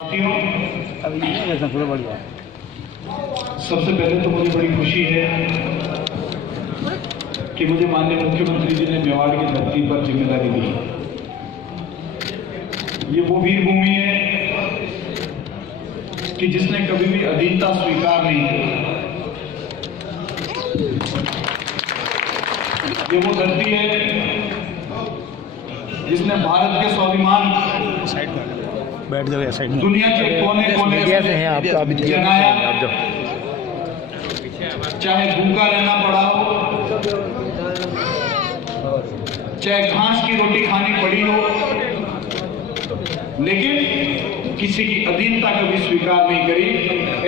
सबसे पहले तो मुझे बड़ी खुशी है कि मुझे माननीय मुख्यमंत्री जी ने मेवाड़ की धरती पर जिम्मेदारी दी। ये वो वीर भूमि है कि जिसने कभी भी अधीनता स्वीकार नहीं की। ये वो धरती है जिसने भारत के स्वाभिमान बैठ जाओ साइड में। दुनिया के कोने कोने से हैं आपका अभी जनाया, आप जाओ। चाहे भूखा रहना पड़ा हो, चाहे घास की रोटी खानी पड़ी हो, लेकिन किसी की अधीनता कभी स्वीकार नहीं करी।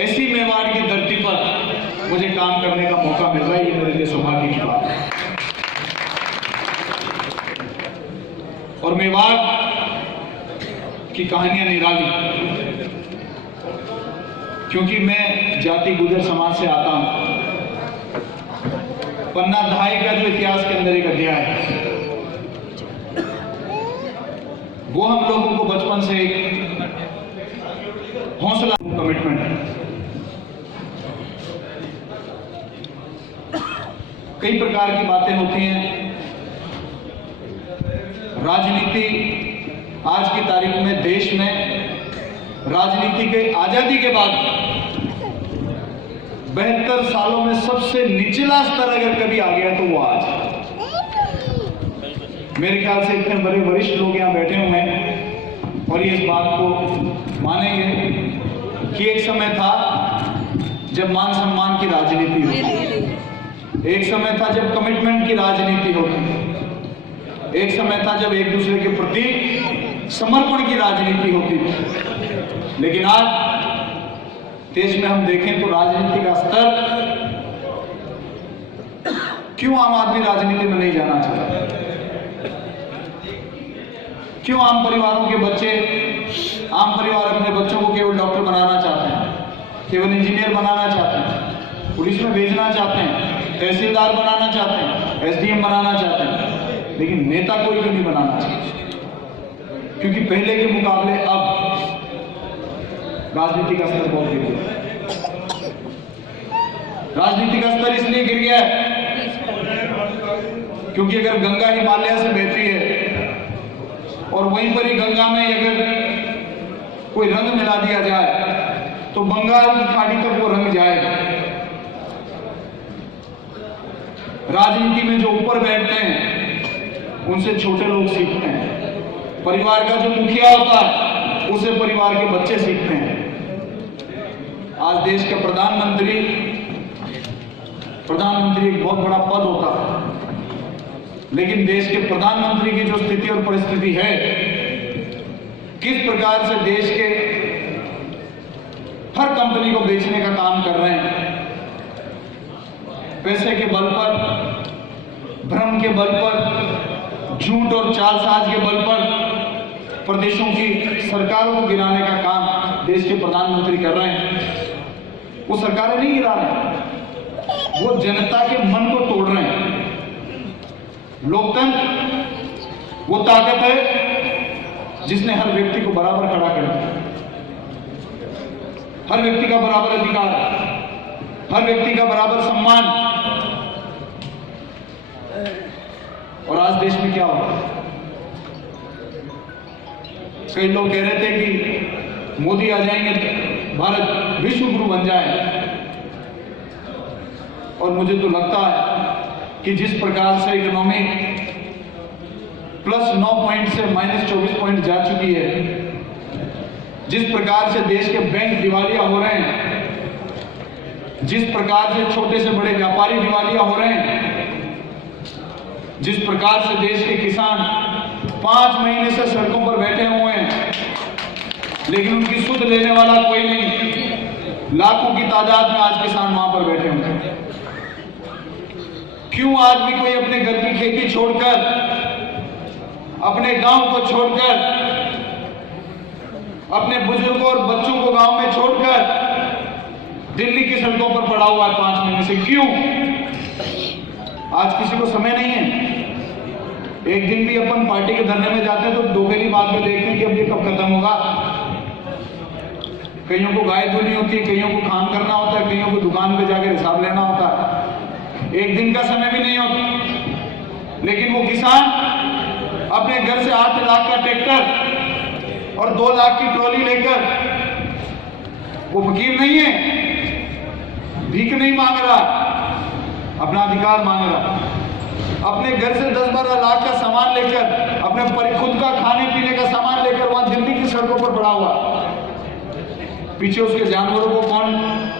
ऐसी मेवाड़ की धरती पर मुझे काम करने का मौका मिल रहा है, ये मेरे लिए सौभाग्य की बात है। और मेवाड़ की कहानियां निराली, क्योंकि मैं जाति गुजर समाज से आता हूं। पन्ना धाई का जो इतिहास के अंदर एक अध्याय है, वो हम लोगों को बचपन से एक हौसला, कमिटमेंट है। कई प्रकार की बातें होती हैं। राजनीति आज की तारीख में देश में राजनीति के आजादी के बाद 72 सालों में सबसे निचला स्तर अगर कभी आ गया तो वो आज। मेरे ख्याल से इतने बड़े वरिष्ठ लोग यहाँ बैठे हुए हैं और ये इस बात को मानेंगे कि एक समय था जब मान सम्मान की राजनीति होती, एक समय था जब कमिटमेंट की राजनीति होती, एक समय था जब एक दूसरे के प्रति समर्पण की राजनीति होती थी। लेकिन आज देश में हम देखें तो राजनीति का स्तर, क्यों आम आदमी राजनीति में नहीं जाना चाहता? क्यों आम परिवारों के बच्चे, आम परिवार अपने बच्चों को केवल डॉक्टर बनाना चाहते हैं, केवल इंजीनियर बनाना चाहते हैं, पुलिस में भेजना चाहते हैं, तहसीलदार बनाना चाहते हैं, एसडीएम बनाना चाहते हैं, लेकिन नेता कोई भी नहीं बनाना चाहते? क्योंकि पहले के मुकाबले अब राजनीति का स्तर बहुत गिर गया। राजनीति का स्तर इसलिए गिर गया है क्योंकि अगर गंगा हिमालय से बहती है और वहीं पर ही गंगा में अगर कोई रंग मिला दिया जाए तो बंगाल की खाड़ी तक वो रंग जाएगा। राजनीति में जो ऊपर बैठते हैं उनसे छोटे लोग सीखते हैं। परिवार का जो मुखिया होता है उसे परिवार के बच्चे सीखते हैं। आज देश का प्रधानमंत्री एक बहुत बड़ा पद होता है, लेकिन देश के प्रधानमंत्री की जो स्थिति और परिस्थिति है, किस प्रकार से देश के हर कंपनी को बेचने का काम कर रहे हैं, पैसे के बल पर, भ्रम के बल पर, झूठ और चालसाज के बल पर प्रदेशों की सरकारों को गिराने का काम देश के प्रधानमंत्री कर रहे हैं। वो सरकारें नहीं गिरा रहे हैं, वो जनता के मन को तोड़ रहे हैं। लोकतंत्र वो ताकत है जिसने हर व्यक्ति को बराबर खड़ा कर दिया, हर व्यक्ति का बराबर अधिकार, हर व्यक्ति का बराबर सम्मान। और आज देश में क्या होगा? कई लोग कह रहे थे कि मोदी आ जाएंगे भारत विश्व गुरु बन जाए, और मुझे तो लगता है कि जिस प्रकार से इकोनॉमी +9 पॉइंट से -24 पॉइंट जा चुकी है, जिस प्रकार से देश के बैंक दिवालिया हो रहे हैं, जिस प्रकार से छोटे से बड़े व्यापारी दिवालिया हो रहे हैं, जिस प्रकार से देश के किसान 5 महीने से सड़कों पर बैठे हुए हैं, लेकिन उनकी सुध लेने वाला कोई नहीं। लाखों की तादाद में आज किसान वहां पर बैठे हुए हैं। क्यों आज भी कोई अपने घर की खेती छोड़कर, अपने गांव को छोड़कर, अपने बुजुर्गों और बच्चों को गांव में छोड़कर दिल्ली की सड़कों पर पड़ा हुआ है 5 महीने से? क्यों? आज किसी को समय नहीं है। एक दिन भी अपन पार्टी के धरने में जाते हैं तो दोपहरी बाद में देखते हैं कि अब ये कब खत्म होगा। कईयों को गाय धोनी होती है, कईयों को काम करना होता है, कईयों को दुकान पे जाकर हिसाब लेना होता है, एक दिन का समय भी नहीं होता। लेकिन वो किसान अपने घर से 8 लाख का ट्रैक्टर और 2 लाख की ट्रॉली लेकर, वो फकीर नहीं है, भीख नहीं मांग रहा, अपना अधिकार मांग रहा। अपने घर से 10-12 लाख का सामान लेकर, अपने खुद का खाने पीने का सामान लेकर वहां दिल्ली की सड़कों पर पड़ा हुआ, पीछे उसके जानवरों को कौन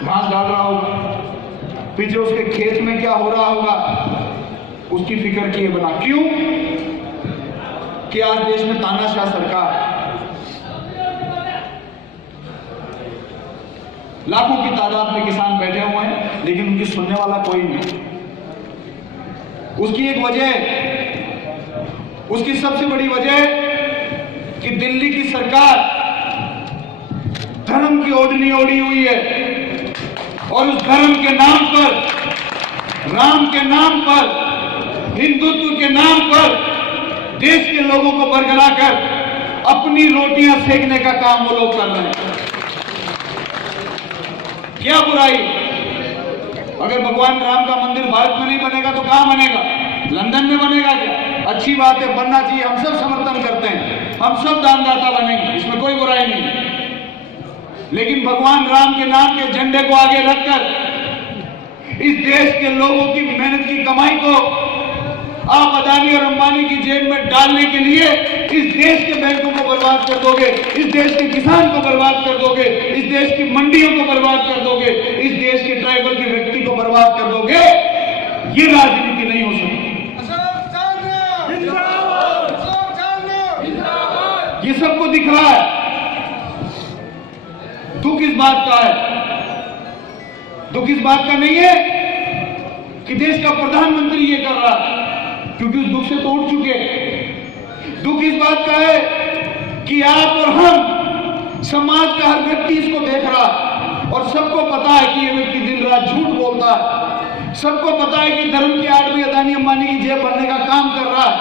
घास डाल रहा होगा, पीछे उसके खेत में क्या हो रहा होगा, उसकी फिक्र किए बना। क्यों कि आज देश में तानाशाह सरकार, लाखों की तादाद में किसान बैठे हुए हैं, लेकिन उनकी सुनने वाला कोई नहीं। उसकी एक वजह, उसकी सबसे बड़ी वजह कि दिल्ली की सरकार धर्म की ओढ़नी ओढ़ी हुई है और उस धर्म के नाम पर, राम के नाम पर, हिंदुत्व के नाम पर देश के लोगों को बरगला कर अपनी रोटियां सेकने का काम वो लोग कर रहे हैं। क्या बुराई? अगर भगवान राम का मंदिर भारत में नहीं बनेगा तो कहां बनेगा? लंदन में बनेगा क्या? अच्छी बात है, बनना चाहिए, हम सब समर्थन करते हैं, हम सब दानदाता बनेंगे, इसमें कोई बुराई नहीं। लेकिन भगवान राम के नाम के झंडे को आगे रखकर इस देश के लोगों की मेहनत की कमाई को आप अदानी और अंबानी की जेब में डालने के लिए इस देश के बैंकों को बर्बाद कर दोगे, इस देश के किसान को बर्बाद कर दोगे, इस देश की मंडियों को बर्बाद कर दोगे, इस देश के ट्राइबल के व्यक्ति को बर्बाद कर दोगे। ये राजनीति नहीं हो सकती। ये सबको दिख रहा है। दुख इस बात का है, दुख इस बात का नहीं है कि देश का प्रधानमंत्री ये कर रहा है, क्योंकि उस दुख से तो उठ चुके। दुख इस बात का है कि आप और हम, समाज का हर व्यक्ति इसको देख रहा और सबको पता है कि ये व्यक्ति दिन रात झूठ बोलता है, सबको पता है कि धर्म की आड़ में अदानी अंबानी की जेब भरने का काम कर रहा है,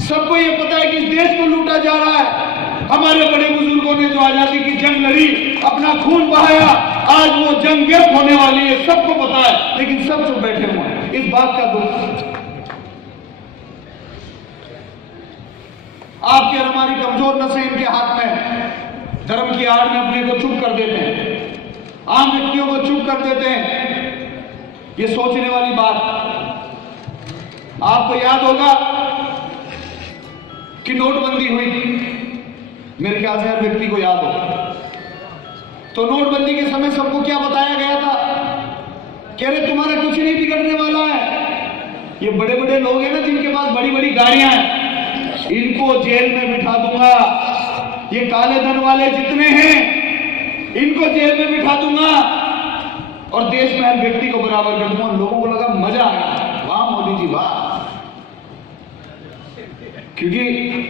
सबको ये पता है कि इस देश को लूटा जा रहा है। हमारे बड़े बुजुर्गों ने जो आजादी की जंग लड़ी, अपना खून बहाया, आज वो जंग व्यर्थ होने वाली है, सबको पता है, लेकिन सब चुप बैठे हुए हैं। इस बात का दुख आपकी और हमारी कमजोर नसें इनके हाथ में धर्म की आड़ में अपने को चुप कर देते हैं, आम व्यक्तियों को चुप कर देते हैं। ये सोचने वाली बात। आपको याद होगा कि नोटबंदी हुई थी, मेरे ख्याल से हर व्यक्ति को याद होगा। तो नोटबंदी के समय सबको क्या बताया गया था? कह रहे तुम्हारा कुछ नहीं बिगड़ने वाला है, ये बड़े बड़े लोग हैं ना जिनके पास बड़ी बड़ी गाड़ियां हैं, इनको जेल में बिठा दूंगा, ये काले धन वाले जितने हैं इनको जेल में बिठा दूंगा और देश में हर व्यक्ति को बराबर कर दूंगा। लोगों को लगा मजा आया, वाह मोदी जी वाह, क्योंकि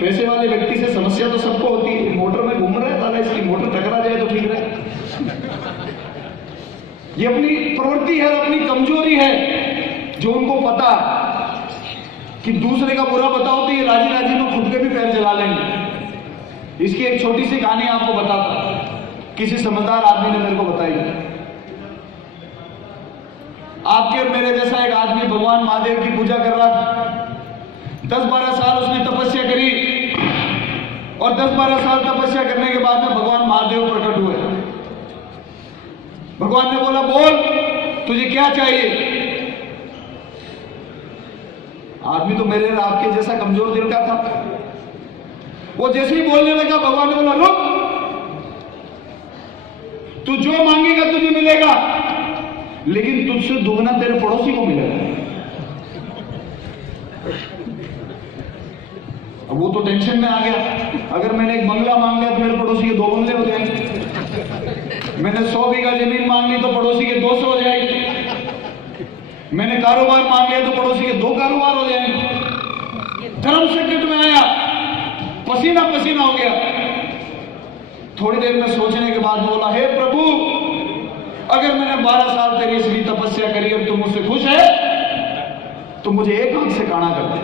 पैसे वाले व्यक्ति से समस्या तो सबको होती है। मोटर में घूम रहे हैं, इसकी मोटर टकरा जाए तो ठीक रहे। ये अपनी प्रवृत्ति है, अपनी कमजोरी है, जो उनको पता कि दूसरे का बुरा बताओ तो ये राजी राजी में खुद के भी पैर जला लेंगे। इसकी एक छोटी सी कहानी आपको बताता, किसी समझदार आदमी ने मेरे को बताई। आपके और मेरे जैसा एक आदमी भगवान महादेव की पूजा कर रहा था। 10-12 साल उसने तपस्या करी और 10-12 साल तपस्या करने के बाद में भगवान महादेव प्रकट हुए। भगवान ने बोला बोल तुझे क्या चाहिए? आदमी तो मेरे और आपके जैसा कमजोर दिल का था। वो जैसे ही बोलने लगा भगवान ने बोला रुक, तू जो मांगेगा तुझे मिलेगा, लेकिन तुझसे दुगना तेरे पड़ोसी को मिलेगा। अब वो तो टेंशन में आ गया, अगर मैंने एक बंगला मांग लिया तो मेरे पड़ोसी के 2 बंगले हो जाएंगे, मैंने 100 बीघा जमीन मांग ली तो पड़ोसी के 200 हो जाएंगे, मैंने कारोबार मांग लिया तो पड़ोसी के 2 कारोबार हो जाएंगे। धर्म संकट में आया, पसीना पसीना हो गया। थोड़ी देर में सोचने के बाद बोला हे प्रभु, अगर मैंने 12 साल तेरी इसलिए तपस्या करी और तुम मुझसे खुश है तो मुझे एक आंख से काना कर दे,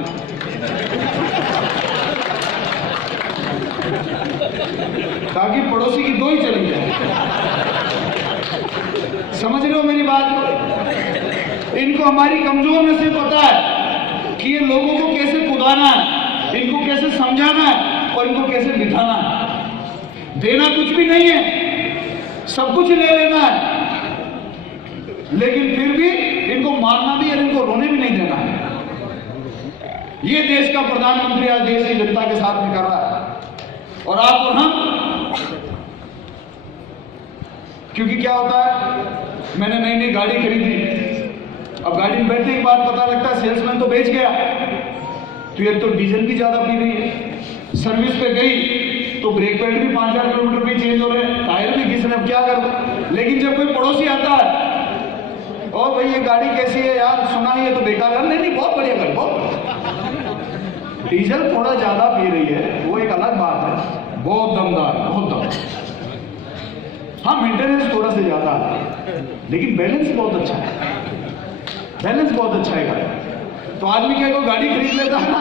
ताकि पड़ोसी की 2 ही चली जाए। समझ रहे हो मेरी बात को? इनको हमारी कमजोर नसीब पता है कि ये लोगों को कैसे कुदाना है, इनको कैसे समझाना है और इनको कैसे बिठाना है। देना कुछ भी नहीं है, सब कुछ ले लेना है, लेकिन फिर भी इनको मारना भी और इनको रोने भी नहीं देना है। ये देश का प्रधानमंत्री आज देश की जनता के साथ में कर रहा है। और आप और हम, क्योंकि क्या होता है, मैंने नई नई गाड़ी खरीदी, अब गाड़ी में बैठने के बाद पता लगता है सेल्समैन तो बेच गया, तो ये तो डीजल भी ज्यादा पी रही है। सर्विस पे गई तो ब्रेक पैड भी 5,000 किलोमीटर पे चेंज हो रहे हैं, टायर भी घिस रहे, अब क्या करूं। लेकिन जब कोई पड़ोसी आता है, और भाई ये गाड़ी कैसी है यार, सुना है ये तो बेकार है, नहीं बहुत बढ़िया गाड़ी, बहुत डीजल थोड़ा ज्यादा पी रही है वो एक अलग बात है, बहुत दमदार, बहुत दम। हाँ मेंटेनेंस थोड़ा सा ज्यादा है, लेकिन बैलेंस बहुत अच्छा है, बैलेंस बहुत अच्छा है गाड़ी। तो आदमी क्या, कोई गाड़ी खरीद लेता है ना,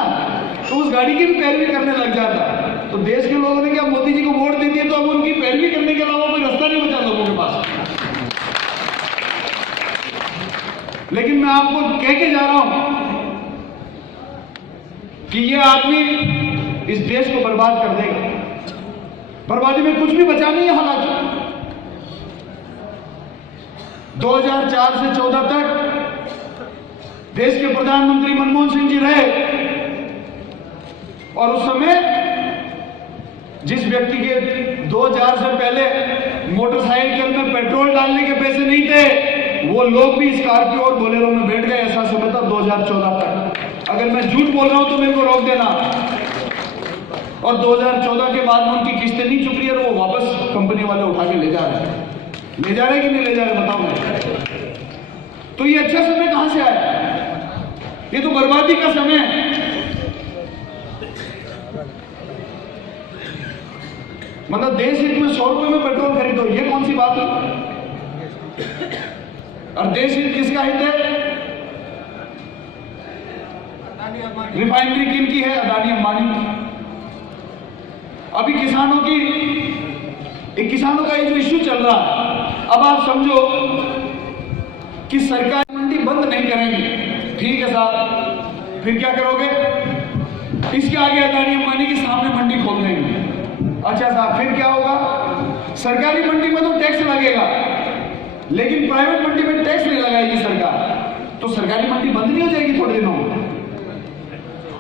तो उस गाड़ी की भी पैरवी करने लग जाता है। तो देश के लोगों ने क्या मोदी जी को वोट दे दिए, तो अब उनकी पैरवी करने के अलावा कोई रास्ता नहीं बचा लोगों के पास। लेकिन मैं आपको कह के जा रहा हूं कि ये आदमी इस देश को बर्बाद कर देगा। बर्बादी में कुछ भी बचा नहीं है। हालांकि 2004 से 14 तक देश के प्रधानमंत्री मनमोहन सिंह जी रहे, और उस समय जिस व्यक्ति के 2000 से पहले मोटरसाइकिल में पेट्रोल डालने के पैसे नहीं थे, वो लोग भी स्कॉर्पियो और बोलेरो में बैठ गए। ऐसा समय था 2014 तक। अगर मैं झूठ बोल रहा हूं तो मेरे को रोक देना। और 2014 के बाद में उनकी किस्तें नहीं चुक रही है, वो वापस कंपनी वाले उठा के ले जा रहे हैं। ले जा रहे कि नहीं ले जा रहे बताओ मैं। तो ये अच्छा समय कहां से आया? ये तो बर्बादी का समय है। मतलब देश हित में 100 रुपए में पेट्रोल खरीदो, ये कौन सी बात है? और देश हित किसका हित है? रिफाइनरी किनकी है? अदानी अंबानी की। अभी किसानों का ये जो इश्यू चल रहा है, अब आप समझो कि सरकार मंडी बंद नहीं करेंगे, ठीक है साहब, फिर क्या करोगे? इसके आगे अदानी अंबानी के सामने मंडी खोल देंगे। अच्छा साहब, फिर क्या होगा? सरकारी मंडी में तो टैक्स लगेगा, लेकिन प्राइवेट मंडी में टैक्स नहीं लगाएगी सरकार, तो सरकारी मंडी बंद नहीं हो जाएगी थोड़े दिनों में?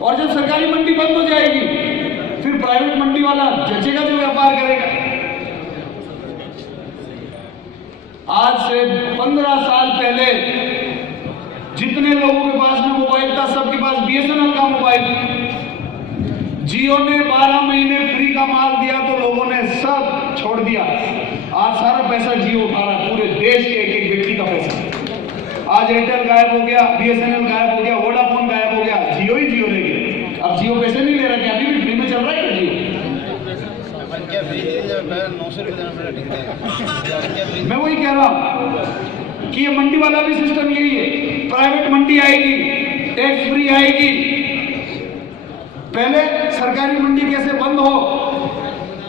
और जब सरकारी मंडी बंद हो जाएगी, फिर प्राइवेट मंडी वाला जचेगा जो व्यापार करेगा। आज से 15 साल पहले जितने लोगों के पास में मोबाइल था, सबके पास BSNL का मोबाइल। जियो ने 12 महीने फ्री का माल दिया तो लोगों ने सब छोड़ दिया। आज सारा पैसा जियो उठा रहा है, पूरे देश के एक व्यक्ति का पैसा। आज एयरटेल गायब हो गया, BSNL गायब हो गया, वोडाफोन गायब हो गया, जियो ही जियो रह गया। अब जियो पैसे नहीं ले रहा, अभी भी फ्री में चल रहा है जियो। मैं वही कह रहा हूं कि ये मंडी वाला भी सिस्टम यही है। प्राइवेट मंडी आएगी, टैक्स फ्री आएगी। पहले सरकारी मंडी कैसे बंद हो,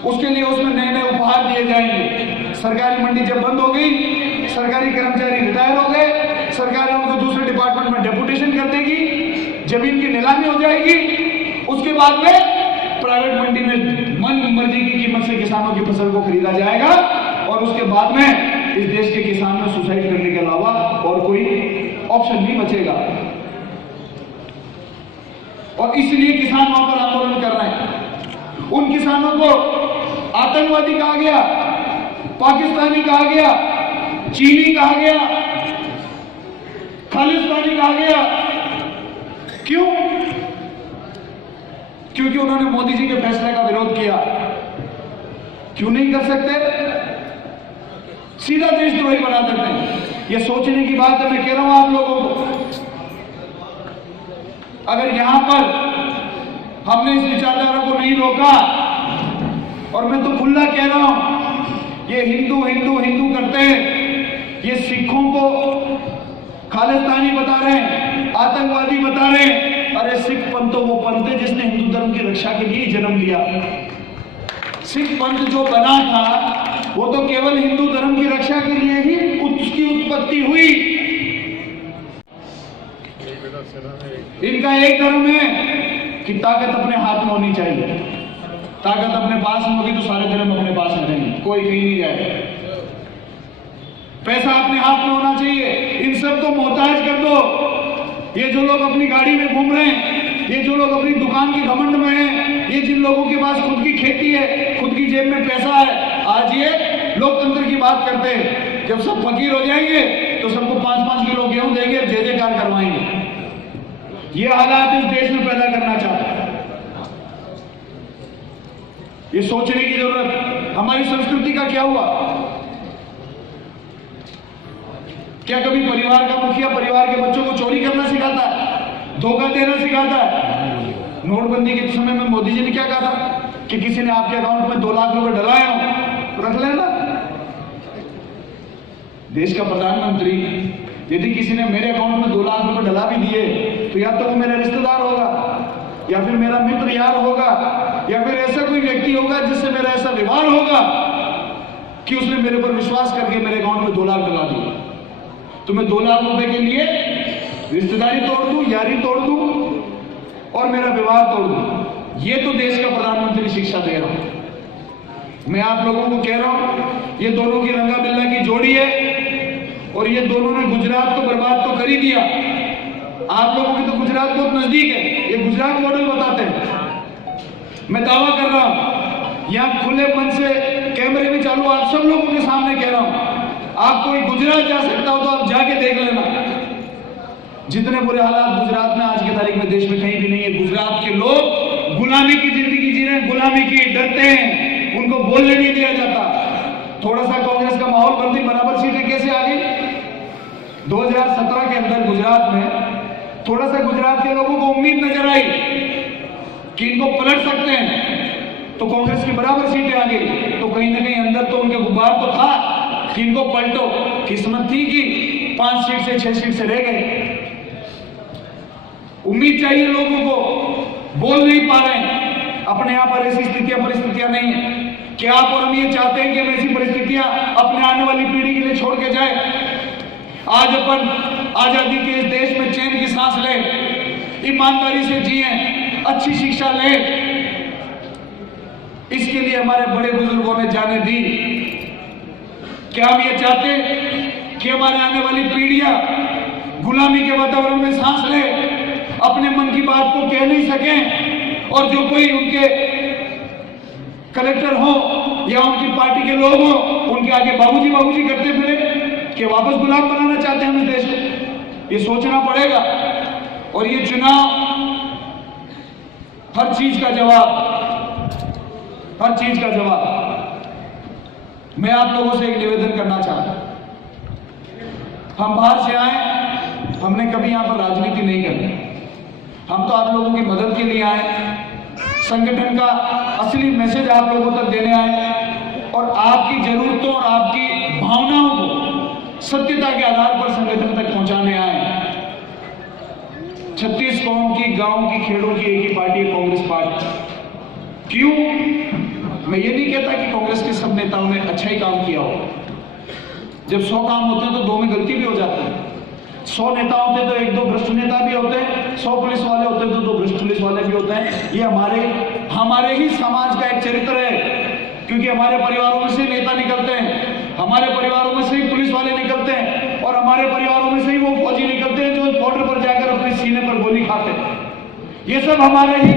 उसके लिए उसमें नए नए उपहार दिए जाएंगे। सरकारी मंडी जब बंद हो गई, सरकारी कर्मचारी रिटायर हो गए, सरकार उनको दूसरे डिपार्टमेंट में डेपुटेशन कर देगी, जमीन की नीलामी हो जाएगी। उसके बाद में प्राइवेट मंडी में मन मर्जी की कीमत से किसानों की फसल को खरीदा जाएगा, और उसके बाद में इस देश के किसान में सुसाइड करने के अलावा और कोई ऑप्शन नहीं बचेगा। और इसलिए किसान वहां पर आंदोलन कर रहे हैं। उन किसानों को आतंकवादी कहा गया, पाकिस्तानी कहा गया, चीनी कहा गया, खालिस्तानी कहा गया। क्यों? क्योंकि उन्होंने मोदी जी के फैसले का विरोध किया। क्यों नहीं कर सकते? सीधा देशद्रोही बना देते हैं। यह सोचने की बात है। मैं कह रहा हूं आप लोगों को, अगर यहां पर हमने इस विचारधारा को नहीं रोका, और मैं तो खुला कह रहा हूं, ये हिंदू हिंदू हिंदू करते हैं, ये सिखों को खालिस्तानी बता रहे हैं, आतंकवादी बता रहे हैं। अरे सिख पंथ तो वो पंथ है जिसने हिंदू धर्म की रक्षा के लिए जन्म लिया। सिख पंथ जो बना था वो तो केवल हिंदू धर्म की रक्षा के लिए ही उसकी उत्पत्ति हुई। इनका एक धर्म है कि ताकत अपने हाथ में होनी चाहिए, ताकत अपने पास में होगी तो सारे धर्म अपने पास में रहेंगे, कोई कहीं नहीं जाएगा। पैसा अपने हाथ में होना चाहिए। इन सबको मोहताज कर दो। ये जो लोग अपनी गाड़ी में घूम रहे हैं, ये जो लोग अपनी दुकान के घमंड में हैं, ये जिन लोगों के पास खुद की खेती है, खुद की जेब में पैसा है, आज ये लोकतंत्र की बात करते हैं। जब सब फकीर हो जाएंगे तो सबको 5-5 किलो गेहूं देंगे, जय जयकार करवाएंगे। ये हालात इस देश में पैदा करना चाहते हैं। ये सोचने की जरूरत। हमारी संस्कृति का क्या हुआ? क्या कभी परिवार का मुखिया परिवार के बच्चों को चोरी करना सिखाता है, धोखा देना सिखाता है? नोटबंदी के समय में मोदी जी ने क्या कहा था कि किसी ने आपके अकाउंट में 2 लाख रुपए डलाए हो तो रख लेना। देश का प्रधानमंत्री यदि किसी ने मेरे अकाउंट में 2 लाख रुपए डला भी दिए तो या तो वो मेरा रिश्तेदार होगा, या फिर मेरा मित्र यार होगा, या फिर ऐसा कोई व्यक्ति होगा जिससे मेरा ऐसा व्यवहार होगा कि उसने मेरे पर विश्वास करके मेरे अकाउंट में 2 लाख डला दिया। तो मैं 2 लाख रुपए के लिए रिश्तेदारी तोड़ दूं, यारी तोड़ दूं और मेरा व्यवहार तोड़ दूं? ये तो देश का प्रधानमंत्री शिक्षा दे रहा हूं। मैं आप लोगों को कह रहा हूं, ये दोनों की रंगा बिल्ला की जोड़ी है और ये दोनों ने गुजरात को बर्बाद तो कर ही दिया। आप लोगों की तो गुजरात बहुत नजदीक है, ये गुजरात मॉडल बताते हैं। मैं दावा कर रहा हूं, यहां खुले मन से कैमरे भी चालू, आप सब लोगों के सामने कह रहा हूं, आप कोई गुजरात जा सकता हो तो आप जाके देख लेना। जितने बुरे हालात गुजरात में आज की तारीख में देश में कहीं भी नहीं है। गुजरात के लोग गुलामी की जिंदगी जी रहे हैं, गुलामी की, डरते हैं, उनको बोलने नहीं दिया जाता। थोड़ा सा कांग्रेस का माहौल बनती, बराबर सीटें कैसे आ गई? 2017 के अंदर गुजरात में थोड़ा सा गुजरात के लोगों को उम्मीद नजर आई कि इनको पलट सकते हैं, तो कांग्रेस की बराबर सीटें आ गई। तो कहीं ना कहीं अंदर तो उनके गुब्बार तो था कि इनको पलटो। किस्मत थी कि 5 सीट से 6 सीट से रह गए। उम्मीद चाहिए लोगों को, बोल नहीं पा रहे हैं। अपने यहाँ पर ऐसी परिस्थितियां नहीं है। क्या आप और हम ये चाहते हैं कि हम ऐसी परिस्थितियां अपने आने वाली पीढ़ी के लिए छोड़ के जाए? आज अपन आजादी के इस देश में चैन की सांस लें, ईमानदारी से जिए, अच्छी शिक्षा लें। इसके लिए हमारे बड़े बुजुर्गों ने जाने दी। क्या हम ये चाहते कि हमारे आने वाली पीढ़ियां गुलामी के वातावरण में सांस ले, अपने मन की बात को कह नहीं सकें, और जो कोई उनके कलेक्टर हो या उनकी पार्टी के लोग हो उनके आगे बाबूजी बाबूजी करते फिरे? कि वापस गुलाम बनाना चाहते हैं हम इस देश को? ये सोचना पड़ेगा। और ये चुनाव हर चीज का जवाब, हर चीज का जवाब। मैं आप लोगों से एक निवेदन करना चाहता हूं। हम बाहर से आए, हमने कभी यहां पर राजनीति नहीं करनी। हम तो आप लोगों की मदद के लिए आए, संगठन का असली मैसेज आप लोगों तक देने आए और आपकी जरूरतों और आपकी भावनाओं को सत्यता के आधार पर संगठन तक पहुंचाने आए। 36 कौम की, गांव की, खेड़ों की एक ही पार्टी है, कांग्रेस पार्टी। क्यों? मैं ये नहीं कहता कि कांग्रेस के सब नेताओं ने अच्छा ही काम किया हो। जब 100 काम होते हैं तो 2 में गलती भी हो जाती है। 100 नेता होते तो 1-2 भ्रष्ट नेता भी होते हैं, 100 पुलिस वाले होते तो 2 भ्रष्ट पुलिस वाले भी होते हैं। ये हमारे ही समाज का एक चरित्र है, क्योंकि हमारे परिवारों में से नेता निकलते हैं, हमारे परिवारों में से ही पुलिस वाले निकलते हैं, और हमारे परिवारों में से ही वो फौजी निकलते हैं जो बॉर्डर पर जाकर अपने सीने पर गोली खाते हैं। ये सब हमारे ही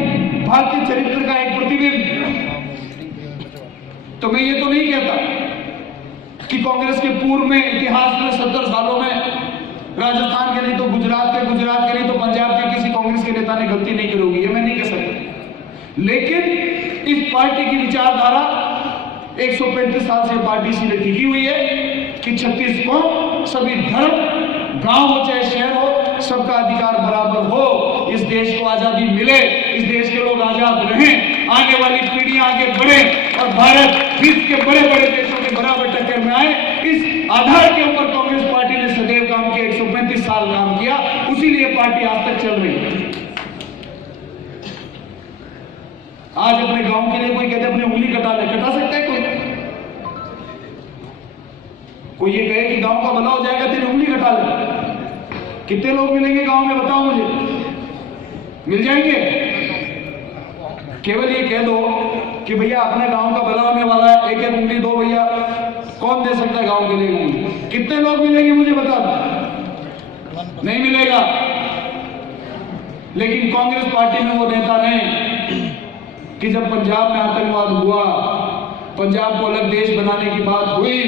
भारतीय चरित्र का एक प्रतिबिंब। तो मैं ये तो नहीं कहता कि कांग्रेस के पूर्व में इतिहास में 70 सालों में राजस्थान के नहीं तो गुजरात के नहीं तो पंजाब के किसी कांग्रेस के नेता ने गलती नहीं की होगी, ये मैं नहीं कह सकता। लेकिन इस पार्टी की विचारधारा 135 साल से पार्टी इसीलिए टिकी हुई है कि 36 कौम, सभी धर्म, गांव हो चाहे शहर हो, सबका अधिकार बराबर हो, इस देश को आजादी मिले, इस देश के लोग आजाद रहें, आने वाली पीढ़ियां आगे बढ़े और भारत विश्व के बड़े बड़े देशों के बराबर टक्कर में आए। इस आधार के ऊपर कांग्रेस पार्टी ने सदैव काम किया, 135 साल काम किया, उसीलिए पार्टी आज तक चल रही है। आज अपने गांव के लिए कोई कहते अपनी उंगली कटा ले, कटा सकता है कोई? कोई ये कहे कि गांव का भला हो जाएगा तेरी उंगली कटा ले। कितने लोग मिलेंगे गांव में बताओ मुझे, मिल जाएंगे? केवल ये कह दो कि भैया अपने गांव का भला होने वाला है, एक एक उंगली दो भैया, कौन दे सकता है गांव के लिए उंगली? कितने लोग मिलेंगे मुझे बता दो, नहीं मिलेगा। लेकिन कांग्रेस पार्टी में वो नेता नहीं कि जब पंजाब में आतंकवाद हुआ, पंजाब को अलग देश बनाने की बात हुई,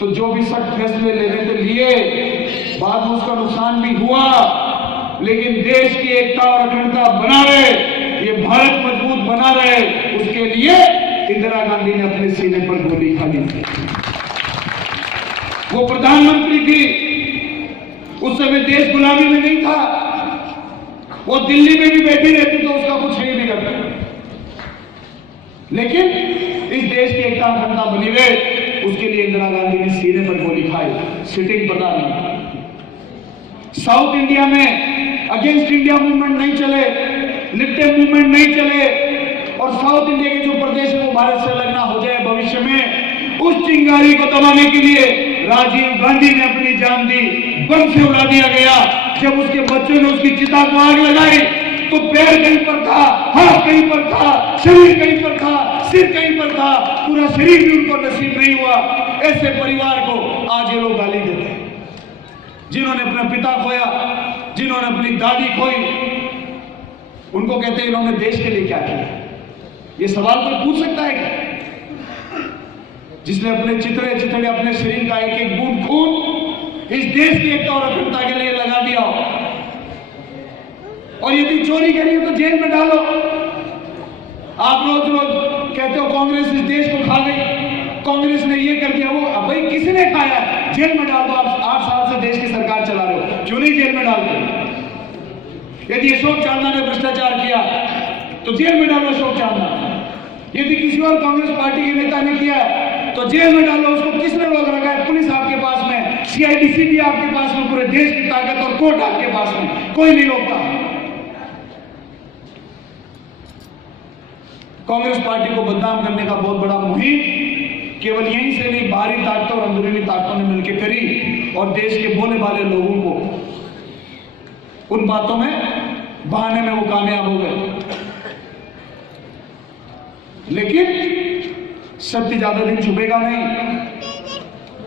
तो जो भी सख्त फैसले लेने थे लिए, बाद में उसका नुकसान भी हुआ, लेकिन देश की एकता और अखंडता बना रहे, ये भारत मजबूत बना रहे, उसके लिए इंदिरा गांधी ने अपने सीने पर गोली खा ली थी। वो प्रधानमंत्री थी, उस समय देश गुलामी में नहीं था, वो दिल्ली में भी बैठी रहती तो उसका कुछ नहीं बिगड़ता, लेकिन इस देश की एकता अखंडता बनी रहे, उसके लिए इंदिरा गांधी ने सीने पर गोली खाई, सिटिंग प्रधानमंत्री। साउथ इंडिया में अगेंस्ट इंडिया मूवमेंट नहीं चले, लिट्टे मूवमेंट नहीं चले, और साउथ इंडिया के जो प्रदेश है वो भारत से अलग ना हो जाए भविष्य में, उस चिंगारी को दबाने के लिए राजीव गांधी ने अपनी जान दी, बम से उड़ा दिया गया। जब उसके बच्चों ने उसकी चिता को आग लगाई तो पैर कहीं पर था, हाथ कहीं पर था, शरीर कहीं पर था, सिर कहीं पर था, पूरा शरीर भी उनको नसीब नहीं हुआ। ऐसे परिवार को आज ये लोग गाली देते हैं, जिन्होंने अपना पिता खोया, जिन्होंने अपनी दादी खोई, उनको कहते हैं इन्होंने देश के लिए क्या किया। ये सवाल कोई पूछ सकता है क्या? जिसने अपने चितड़े चितड़े अपने शरीर का एक एक बूंद खून इस देश की एकता और अखंडता के लिए लगा दिया हो, और यदि चोरी करी है तो जेल में डालो। आप रोज रोज कहते हो कांग्रेस इस देश को खा गई, कांग्रेस ने ये कर दिया, वो भाई किसने खाया? जेल में डाल दो। आप 8 साल से देश की सरकार चला रहे हो, क्यों नहीं जेल में डालते? यदि अशोक चांदा ने भ्रष्टाचार किया तो जेल में डालो अशोक चांदा। यदि किसी और कांग्रेस पार्टी के नेता ने किया तो जेल में डालो उसको। किसने रोक रखा है? पुलिस आपके पास में, सीआईडीसी भी आपके पास में, पूरे देश की ताकत और कोर्ट आपके पास में, कोई नहीं रोकता। कांग्रेस पार्टी को बदनाम करने का बहुत बड़ा मुहिम केवल यहीं से नहीं, बाहरी ताकतों और अंदरूनी ताकतों ने मिलकर करी, और देश के बोले वाले लोगों को उन बातों में बहाने में वो कामयाब हो गए। लेकिन सत्य ज्यादा दिन छुपेगा नहीं,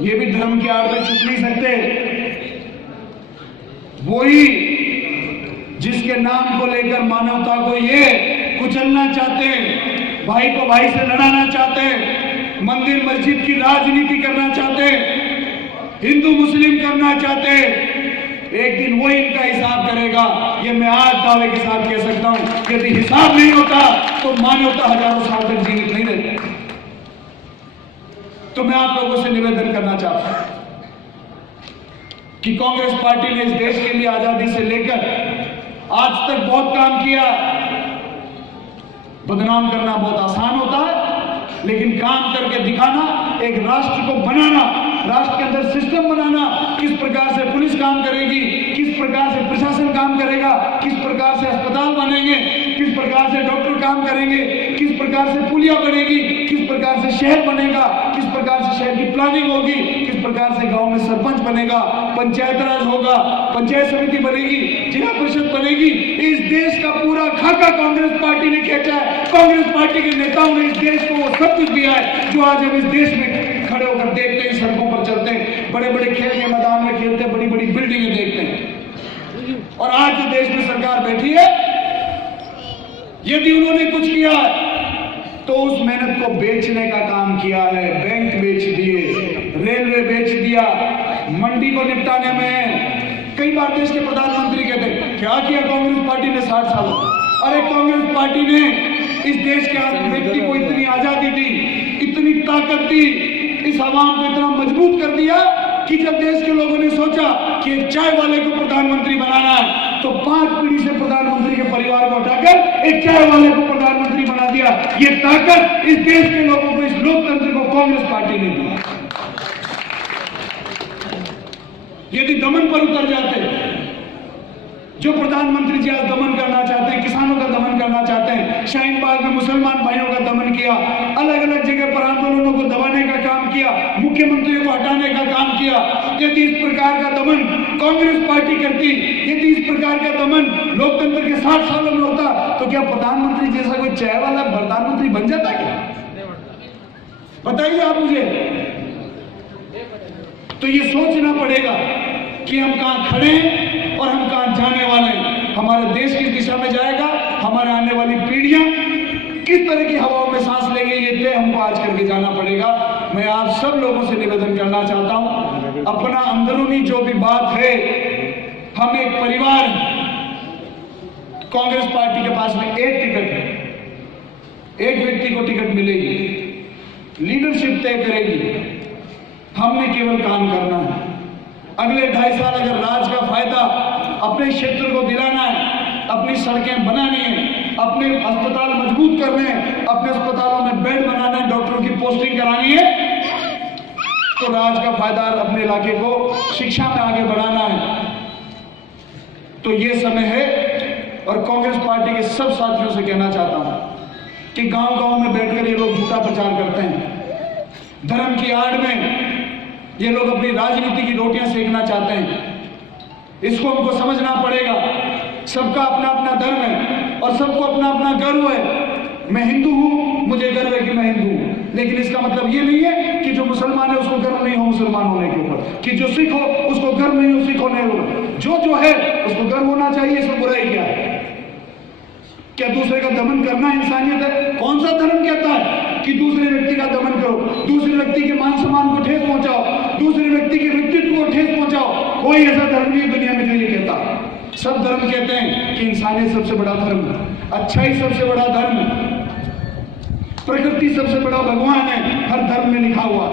ये भी धर्म की आड़ में छुप नहीं सकते। वही जिसके नाम को लेकर मानवता को ये कुचलना चाहते हैं, भाई को भाई से लड़ाना चाहते हैं, मंदिर मस्जिद की राजनीति करना चाहते हैं, हिंदू मुस्लिम करना चाहते हैं, एक दिन वो इनका हिसाब करेगा। ये मैं आज दावे के साथ कह सकता हूं, यदि हिसाब नहीं होता तो मानवता हजारों साल तक जीवित नहीं रहती। तो मैं आप लोगों से निवेदन करना चाहता हूं कि कांग्रेस पार्टी ने इस देश के लिए आजादी से लेकर आज तक बहुत काम किया। बदनाम करना बहुत आसान होता है, लेकिन काम करके दिखाना, एक राष्ट्र को बनाना, राष्ट्र के अंदर सिस्टम बनाना, किस प्रकार से पुलिस काम करेगी, किस प्रकार से प्रशासन काम करेगा, किस प्रकार से अस्पताल बनेंगे, किस प्रकार से डॉक्टर काम करेंगे, किस प्रकार से पुलिया बनेगी, किस प्रकार से शहर बनेगा, किस प्रकार से शहर की प्लानिंग होगी, किस प्रकार से गांव में सरपंच बनेगा, पंचायत राज होगा, पंचायत समिति बनेगी, जिला परिषद बनेगी। इस देश का पूरा खाका कांग्रेस पार्टी ने खींचा है। कांग्रेस पार्टी के नेताओं ने इस देश को वो सब कुछ दिया है जो आज हम इस देश में खड़े होकर देखते हैं, सड़कों पर चलते हैं, बड़े बड़े खेल के मैदान में खेलते हैं, बड़ी बड़ी बिल्डिंगें देखते हैं। और आज जो देश में सरकार बैठी है, यदि उन्होंने कुछ किया तो उस मेहनत को बेचने का काम किया है। बैंक बेच दिए, रेलवे बेच दिया, मंडी को निपटाने में कई बार देश के प्रधानमंत्री कहते हैं क्या किया कांग्रेस पार्टी ने 60 साल। अरे कांग्रेस पार्टी ने इस देश के हर व्यक्ति को इतनी आजादी दी, इतनी ताकत दी, इस आवाम को इतना मजबूत कर दिया कि जब देश के लोगों ने सोचा कि एक चाय वाले को प्रधानमंत्री बनाना है तो 5 पीढ़ी से प्रधानमंत्री के परिवार को हटाकर एक चाय वाले को प्रधानमंत्री बना दिया। ये ताकत इस देश के लोगों को, इस लोकतंत्र को कांग्रेस पार्टी ने दी। यदि दमन पर उतर जाते, जो प्रधानमंत्री जी आज दमन करना चाहते हैं, किसानों का दमन करना चाहते हैं, शाहीन बाग में मुसलमान भाइयों का दमन किया, अलग अलग जगह पर आंदोलनों को दबाने का काम किया, मुख्यमंत्री को हटाने का काम किया। यदि इस प्रकार का दमन कांग्रेस पार्टी करती, यदि इस प्रकार का दमन लोकतंत्र के 60 सालों में होता, तो क्या प्रधानमंत्री जैसा कोई चाय वाला प्रधानमंत्री बन जाता क्या? बताइए आप मुझे। तो ये सोचना पड़ेगा कि हम कहां खड़े हैं और हम कहां जाने वाले हैं। हमारा देश किस दिशा में जाएगा, हमारे आने वाली पीढ़ियां किस तरह की हवाओं में सांस लेंगे, ये तय हमको आज करके जाना पड़ेगा। मैं आप सब लोगों से निवेदन करना चाहता हूं, अपना अंदरूनी जो भी बात है, हम एक परिवार, कांग्रेस पार्टी के पास में एक टिकट है, एक व्यक्ति को टिकट मिलेगी, लीडरशिप तय करेगी, हमने केवल काम करना है। अगले 2.5 साल अगर राज का फायदा अपने क्षेत्र को दिलाना है, अपनी सड़कें बनानी है, अपने अस्पताल मजबूत करने हैं, अपने अस्पतालों में बेड बनाना है, डॉक्टरों की पोस्टिंग करानी है, तो राज का फायदा अपने इलाके को शिक्षा में आगे बढ़ाना है, तो ये समय है। और कांग्रेस पार्टी के सब साथियों से कहना चाहता हूं कि गांव-गांव में बैठकर ये लोग झूठा प्रचार करते हैं, धर्म की आड़ में ये लोग अपनी राजनीति की रोटियां सेकना चाहते हैं। इसको हमको समझना पड़ेगा। सबका अपना अपना धर्म है और सबको अपना अपना गर्व है। मैं हिंदू हूं, मुझे गर्व है कि मैं हिंदू हूं, लेकिन इसका मतलब ये नहीं है कि जो मुसलमान है उसको गर्व नहीं हो मुसलमान होने के ऊपर, कि जो सिख हो उसको गर्व नहीं हो सिख होने के ऊपर। जो है उसको गर्व होना चाहिए। इसमें बुराई क्या है? क्या दूसरे का दमन करना इंसानियत है? कौन सा धर्म कहता है कि दूसरे व्यक्ति का दमन करो, दूसरे व्यक्ति के मान सम्मान को ठेस पहुंचाओ, दूसरे व्यक्ति के व्यक्तित्व को ठेस पहुंचाओ? कोई ऐसा धर्म नहीं दुनिया में जो ये कहता। सब धर्म कहते हैं कि इंसानियत सबसे बड़ा धर्म है, अच्छाई सबसे बड़ा धर्म है, प्रकृति सबसे बड़ा भगवान है, हर धर्म में लिखा हुआ।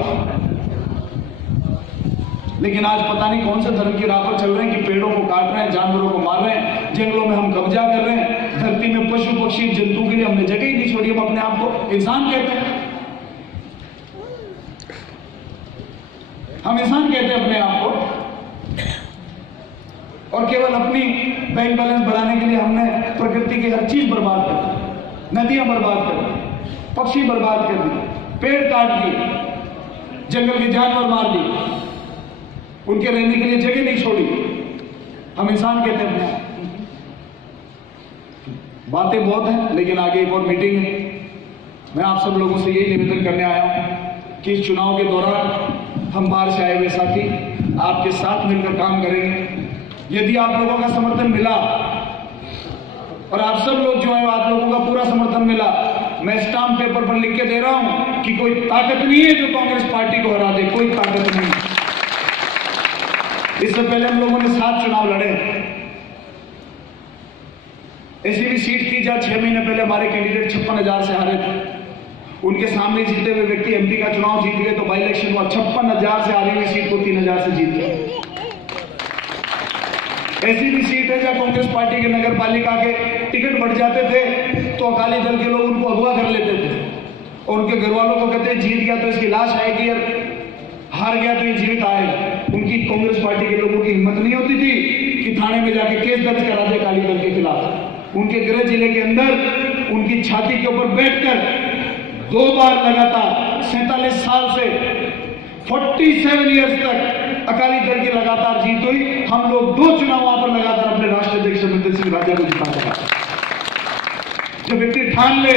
लेकिन आज पता नहीं कौन से धर्म की राह पर चल रहे हैं कि पेड़ों को काट रहे हैं, जानवरों को मार रहे हैं, जंगलों में हम कब्जा कर रहे हैं, धरती में पशु पक्षी जंतु के लिए हमने जगह ही नहीं छोड़ी। हम अपने आप को इंसान कहते हैं, हम इंसान कहते हैं अपने आप को, और केवल अपनी बैंक बैलेंस बढ़ाने के लिए हमने प्रकृति की हर चीज बर्बाद कर दी, नदियां बर्बाद कर दी, पक्षी बर्बाद कर दी, पेड़ काट दिए, जंगल के जानवर मार दिए, उनके रहने के लिए जगह नहीं छोड़ी। हम इंसान कहते हैं अपने। बातें बहुत हैं, लेकिन आगे एक और मीटिंग है। मैं आप सब लोगों से यही निवेदन करने आया हूं कि इस चुनाव के दौरान हम बाहर से आए हुए साथी आपके साथ मिलकर काम करेंगे। यदि आप लोगों का समर्थन मिला, और आप सब लोग जो है आप लोगों का पूरा समर्थन मिला, मैं स्टाम्प पेपर पर लिख के दे रहा हूं कि कोई ताकत नहीं है जो कांग्रेस पार्टी को हरा दे, कोई ताकत नहीं। इससे पहले हम लोगों ने 7 चुनाव लड़े। ऐसी भी सीट थी जहां 6 महीने पहले हमारे कैंडिडेट 56,000 से हारे थे। उनके सामने जीते हुए व्यक्ति एमपी का चुनाव जीत गए, तो बाई इलेक्शन हुआ, 56,000 से हारी हुई सीट को 3,000 से जीत गए। ऐसी भी सीट है जहां कांग्रेस पार्टी के नगर पालिका के टिकट बढ़ जाते थे तो अकाली दल के लोग उनको अगवा कर लेते थे और उनके घर वालों को कहते हैं जीत गया तो इसकी लाश आएगी और हार गया तो ये जीवित आएगा। उनकी कांग्रेस पार्टी के लोगों की हिम्मत नहीं होती थी कि थाने में जाके केस दर्ज करा दे अकाली दल के खिलाफ। उनके गृह जिले के अंदर उनकी छाती के ऊपर बैठकर 2 बार लगातार 47 साल से 47 ईयर्स तक अकाली दल की लगातार जीत हुई। हम लोग 2 चुनाव वहां पर लगातार अपने राष्ट्रीय अध्यक्ष अमरिंदर सिंह राजा को जिता सका। जो व्यक्ति ठान ले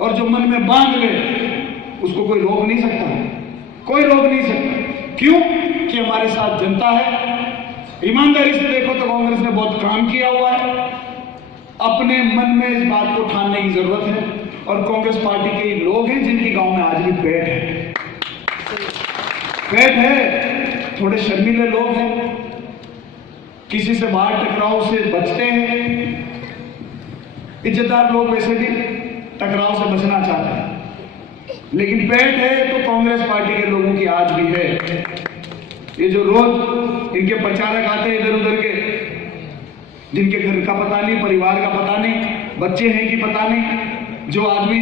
और जो मन में बांध ले उसको कोई रोक नहीं सकता, कोई रोक नहीं सकता। क्यों? कि हमारे साथ जनता है। ईमानदारी से देखो तो कांग्रेस ने बहुत काम किया हुआ है। अपने मन में इस बात को ठानने की जरूरत है और कांग्रेस पार्टी के लोग हैं जिनकी गांव में आज भी पेट है, थोड़े शर्मीले लोग हैं, किसी से बाहर टकराव से बचते हैं। इज्जतदार लोग वैसे भी टकराव से बचना चाहते हैं, लेकिन पेट है तो कांग्रेस पार्टी के लोगों की आज भी है। ये जो रोज इनके प्रचारक आते हैं इधर उधर के, जिनके घर का पता नहीं, परिवार का पता नहीं, बच्चे हैं कि पता नहीं, जो आदमी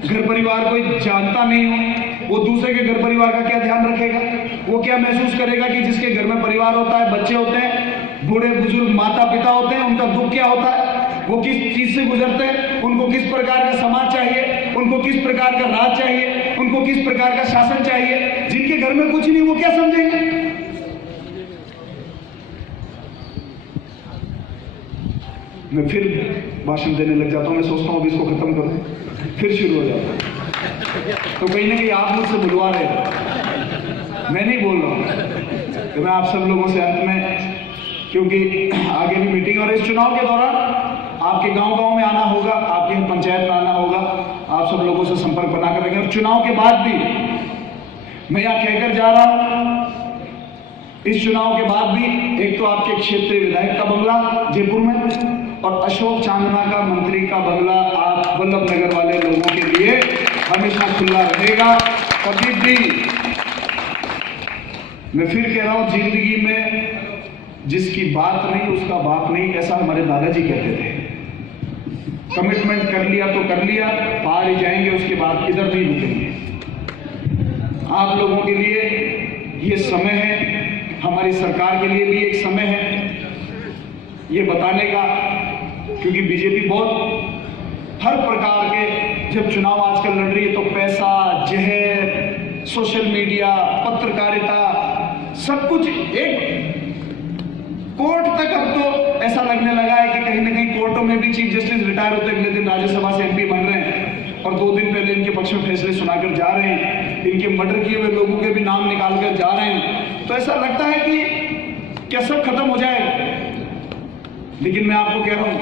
घर परिवार को जानता नहीं हो वो दूसरे के घर परिवार का क्या ध्यान रखेगा? वो क्या महसूस करेगा कि जिसके घर में परिवार होता है, बच्चे होते हैं, बूढ़े बुजुर्ग माता पिता होते हैं, उनका दुख क्या होता है, वो किस चीज से गुजरते हैं, उनको किस प्रकार का समाज चाहिए, उनको किस प्रकार का राज चाहिए, उनको किस प्रकार का शासन चाहिए। जिनके घर में कुछ नहीं वो क्या समझेंगे। मैं फिर भाषण देने लग जाता हूं, मैं सोचता हूं अब इसको खत्म करूं, फिर शुरू हो जाता है। तो कहीं ना कहीं आप मुझसे बुलवा रहे हैं, मैं नहीं बोल रहा हूं। तो मैं आप सब लोगों से अंत में, क्योंकि आगे भी मीटिंग और इस चुनाव के दौरान आपके गांव-गांव में आना होगा, आपके पंचायत में आना होगा, आप सब लोगों से संपर्क बनाकर रखें। और चुनाव के बाद भी मैं यहाँ कहकर जा रहा हूं, इस चुनाव के बाद भी एक तो आपके क्षेत्रीय विधायक का बंगला जयपुर में और अशोक चांदना का मंत्री का बंगला आप वल्लभ नगर वाले लोगों के लिए हमेशा खुला रहेगा। कभी भी मैं फिर कह रहा हूं, जिंदगी में जिसकी बात नहीं उसका बाप नहीं, ऐसा हमारे दादाजी कहते थे। कमिटमेंट कर लिया तो कर लिया, पार ही जाएंगे, उसके बाद इधर नहीं रुकेंगे। आप लोगों के लिए ये समय है, हमारी सरकार के लिए भी एक समय है ये बताने का, क्योंकि बीजेपी बहुत हर प्रकार के, जब चुनाव आजकल लड़ रही है तो पैसा, जहर, सोशल मीडिया, पत्रकारिता, सब कुछ एक कोर्ट तक अब तो ऐसा लगने लगा है कि कहीं ना कहीं कोर्टों में भी चीफ जस्टिस रिटायर होते अगले दिन राज्यसभा से एमपी बन रहे हैं और 2 दिन पहले इनके पक्ष में फैसले सुनाकर जा रहे हैं, इनके मर्डर किए हुए लोगों के भी नाम निकाल कर जा रहे हैं। तो ऐसा लगता है कि क्या सब खत्म हो जाएगा। लेकिन मैं आपको कह रहा हूं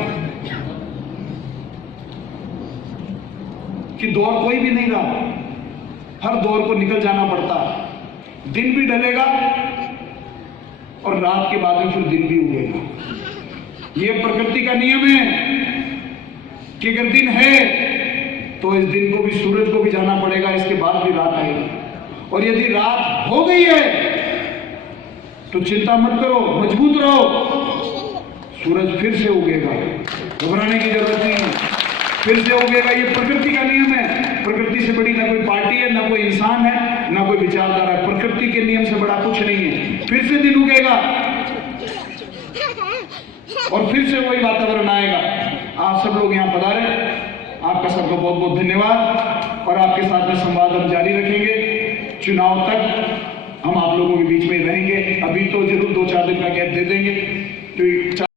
कि दौर कोई भी नहीं रहा, हर दौर को निकल जाना पड़ता। दिन भी ढलेगा और रात के बाद में फिर दिन भी उगेगा। यह प्रकृति का नियम है कि अगर दिन है तो इस दिन को भी, सूरज को भी जाना पड़ेगा, इसके बाद भी रात आएगी। और यदि रात हो गई है तो चिंता मत करो, मजबूत रहो, सूरज फिर से उगेगा, घबराने की जरूरत नहीं है, फिर से उगेगा। ये प्रकृति का नियम है। प्रकृति से बड़ी ना कोई पार्टी है, ना कोई इंसान है, ना कोई विचारधारा है। प्रकृति के नियम से बड़ा कुछ नहीं है। फिर से दिन उगेगा और फिर से वही वातावरण आएगा। आप सब लोग यहाँ पधारे, आपका सबका बहुत बहुत धन्यवाद। और आपके साथ में संवाद हम जारी रखेंगे, चुनाव तक हम आप लोगों के बीच में रहेंगे। अभी तो जरूर 2-4 दिन का गैप दे देंगे, क्योंकि